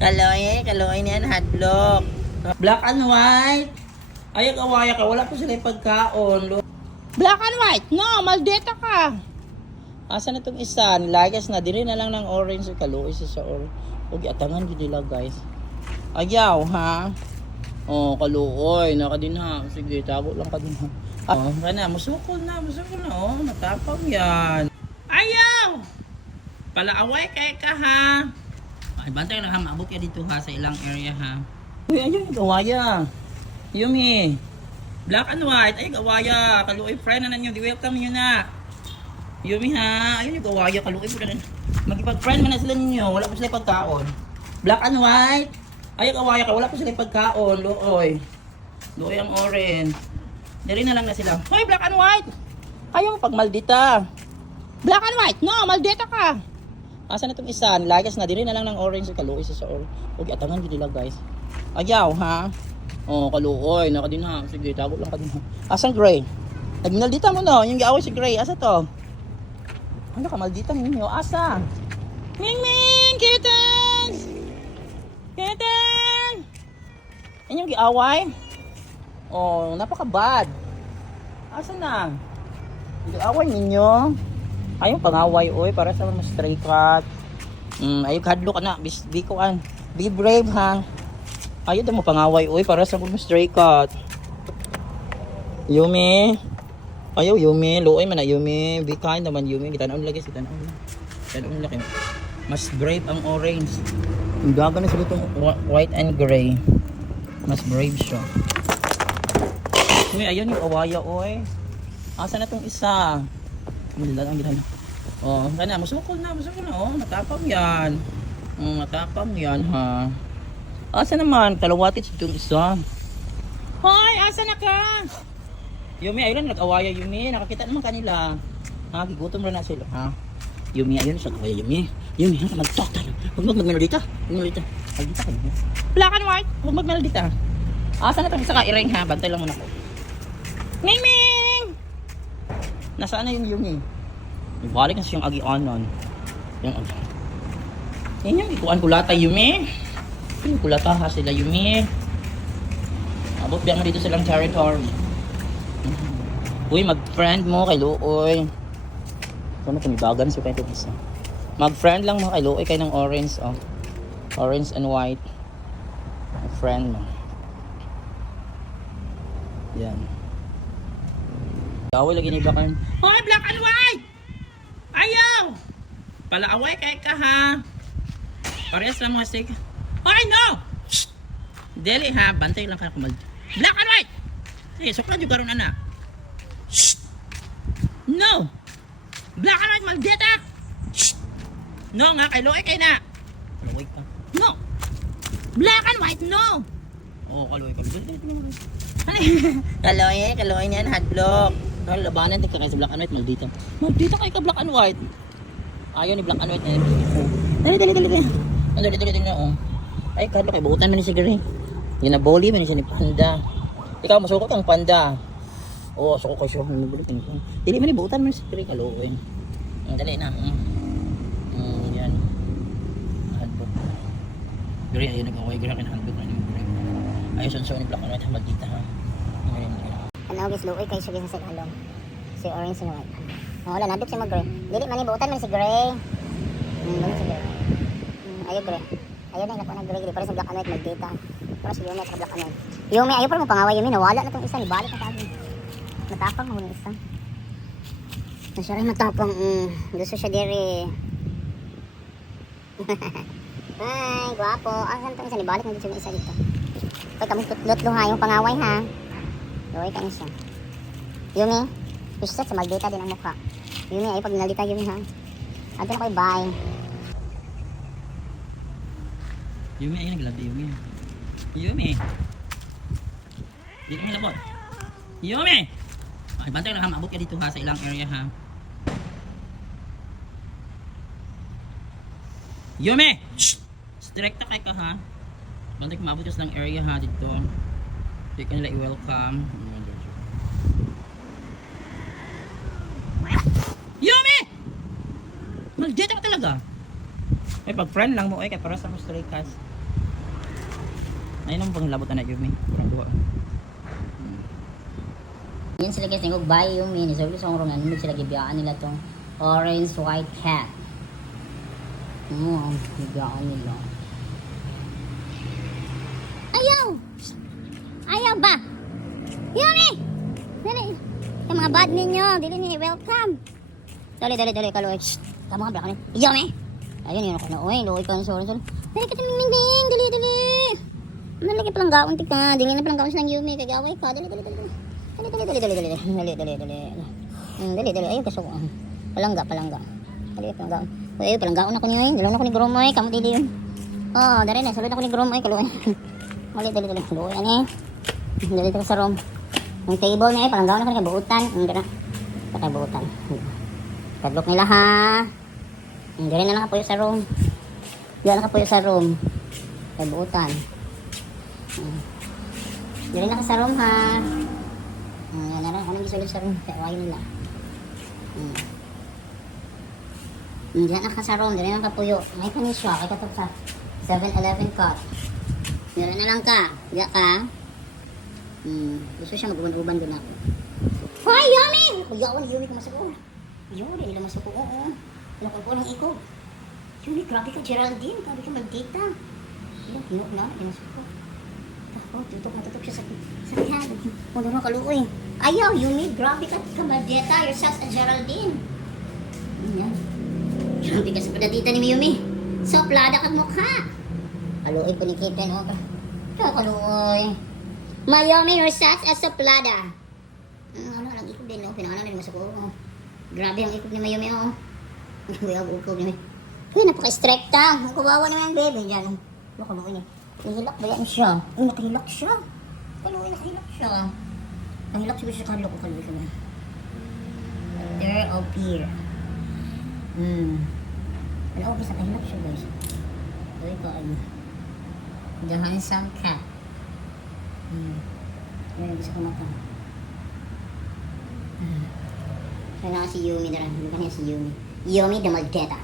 Kaloy niyan, hotdog. Black and white. Ay, kawaya ka. Wala po sila yung pagkaon. Black and white. No, maldita ka. Asa na itong isa? Nilagas na. Dili na lang ng orange. Kaloy sa orange. Huwag atangan yun nila, guys. Ayaw, ha? Oh, kaluoy. Naka din ha. Sige, tago lang ka din ha. Oh, kana, musukol na. Oh, matapang yan. Ayaw! Palaaway kay ka, ha? Ay, bantay lang ha. Maabot ka dito, ha? Sa ilang area, ha? Uy, ayun yung gawaya. Yumi. Black and white. Ay, gawaya. Kaluoy, friend na ninyo. Di welcome nyo na. Yumi, ha? Ayun yung gawaya. Kaluoy po na. Magipag-friend man na sila ninyo. Wala po sila pagkaon. Black and white. Ay, kawaya ka. Wala po sila pagkaon. Looy. Looy ang orange. Dari na lang na sila. Hoy, black and white. Ayaw pag maldita. Black and white. No, maldita ka. Asa na itong isa? Nilagas na. Dari na lang ng orange. Kaluoy sa orange. Huwag atangan nila, guys. Ayaw, ha? Oh, kaluoy. Naka din ha. Sige, tago lang ka din ha. Asang gray? Nagmaldita mo no. Yung giaway si gray. Asa to? Ano ka, maldita ninyo? Asa? Ming Ming! Kittens! Kitten! Yan yung giaway? Oh, napaka-bad. Asa na? Giaway ninyo? Ayaw pangaway, oy. Para sa mga stray cat. Ayaw kadlo ka na. Bikuan. Be brave, ha? Ayaw daw mo pangaway, oy. Para sa mga stray cat. Yumi. Ayaw, Yumi. Luoy man na, Yumi. Be kind naman, Yumi. Gitanaon lagi. Gitanaon lagi. Mas brave ang orange. Yung gaga na sila itong white and gray. Mas brave siya. Uy, ayun yung awaya, oy. Asa na itong isa? Ang gitana. Oh, kana, musukol na. Oh, matapang yan. Matapang yan, ha. Asa naman? Kalawatit itong isa. Hoy, asa na ka? Yumi, ayun lang, nag-awaya, Yumi. Nakakita naman kanila. Ha, gigutom na sila, ha? Yumi, ayun, sa awaya, Yumi. Yumi, ha, mag-talk tayo. Huwag mag-melodita. Maldita kayo. Black and white, huwag mag-melodita. Asa na itong isa ka, iring, ha? Bantay lang muna ko. Ming Ming! Nasaan na yung Yumi? Balik na siyang agi-anon. Yung agi. Yan yung ikuan kulata, Yumi. Yung kulata ha sila, Yumi. Abot biya mo dito silang territory. Uy, mag-friend mo kay Luoy. Ano, tumibagan siya kayo isa. Mag-friend lang mo kay Luoy kayo ng orange, oh. Orange and white. Mag-friend mo. Yan. Gawin lagi ni Bakan. Hoy, black and white! Ayaw! Palaaway kay ka, ha? Parehas lang mga stick. Hoy, no! Shh! Deli, ha? Bantay lang ka kumal. Black and white! Eh, sukla yung karoon, anak. Shh! No! Black and white, maldita! Shh! No nga, kay Loy kay na! Kaloy ka. No! Black and white, no! Oo, kaloy ka. Kaloy niyan, hotdog. Labanan din ka kayo sa black and white, maldita. Maldita kayo ka black and white. Ayaw ni black and white. Dali na, oh. Ay, kadlo kayo, buutan mo ni si Gary. Yan na boli, man siya ni Panda. Ikaw, masukot ang Panda. Oo, suko ko siya. Dili man ibutan mo si Gary, kaluoy. Dali na. Yan. Handbook. Gary, ayun nag-away. Gary, akin handbook na yung Gary. Ayun, sonso ni black and white, maldita, ha. Ano guys, luoy kayo sige sa halong. Si orange and white. Wala nadok si mag-gray. Dili man ibutan man si gray. Dili si gray. Ayo gray. Ayo na ako na gray. Para sa black and white mag-data. Para sa Yumi at black and white. Yumi, ayo para mo pangaway Yumi. Nawala na tong isa. Ibalik na tayo. Matapang mo ng isa. Siya rin matapang. Gusto siya diri. Ay, guwapo. Asan tong isa? Ibalik na dito yung isa dito. Pag kami tutlot ha yung pangaway ha. Luoy ka niya siya. Yumi, fish-set sa mag-data din ang mukha. Yumi, ay pag nalita Yumi ha. Ato na kayo, bye. Yumi, ayun naglabi Yumi. Yumi. Dito mo labot. Yumi! Ay, bantay lang ha, maabot ka dito ha, sa ilang area ha. Yumi! Shhh! Direkta kay ka ha. Bantay ka maabot ka sa ilang area ha, dito. Hindi ka nila i-welcome. Yumi! Maldita ka talaga. Ay, pag friend lang mo, kay para sa Costa Ricas. Ayun ang panglabot na Yumi. Kurang duwa. Yan sila guys, nangog buy Yumi. Nisabi sa orang nandun sila gibiyaan nila tong orange white cat. Gibiyaan nila. Ayaw! Ayaw ba? Yumi! Dali! Yung mga bad ninyo, dili ni welcome. Dali, kaloy. Shhh! Tama ka, Black. Yumi! Ayun, yun ako na. Uy, luoy ka na sorry. Dali ka tumiminding! Dali! Nalagi palang gaon tika. Dili na palang gaon silang Yumi. Kagaway ka. Dali. Dali. Ayun, kaso. Palangga. Dali, palanggaon. Uy, palanggaon ako niyo. Dalaw na ako ni Gromoy. Kamu dili yun. Oh, dari na. Salud ako ni Gromoy. Kaloy. Dali. Luoy, ani. Dali ka sa room. Yung table niya, palanggaon ako ni kabuutan. Ang gana. Kabuutan. Padlock nila ha. Dali na nakapuyo sa room. Diyan nakapuyo sa room. Kabuutan. Dali na ka sa room ha. Yan na lang. Ako nang gisulod sa room. Kaya ayaw nila. Diyan na ka sa room. Dali na kapuyo. May kanis siya. Kaya katap sa 7-Eleven cut. Dali na lang ka. Diyan ka. Gusto siya mag-uban-uban doon ako. Hoy, Yumi! Kuyawan, Yumi ka masuko. Yumi, nila masuko. Oo. Ano ko ng ikaw? Yumi, grabe ka, Geraldine. Grabe ka mag-data. Hinok na. Hindi masuko. Ako, tutok siya sa kihad. Wala na kaluoy. Ayaw, Yumi, grabe ka mag-data. You're such a Geraldine. Yan. Grabe ka sa padadita ni Yumi. Soplada ka mukha. Kaluoy po ni Kitten. Kaluoy. Mayumi, you're such a soplada. Ano lang ikog din, no? Pinangalan rin masako. Grabe ang ikog ni Mayumi, oh. Ang ikog ni Mayumi. Uy, napaka-strekta. Kawawa naman yung baby dyan. Ano ka mo niya? Nahilak ba yan siya? Uy, nakahilak siya. Kaluoy, nakahilak siya. Nakahilak siya siya kahilak ko kaluoy siya. There of fear. Ano, okay, sa kahilak siya, guys. Uy, ko, ano. The handsome cat. Ayan, gusto ko mata. Kaya nga si Yumi na lang. Hindi ka niya si Yumi. Yumi the Maldita.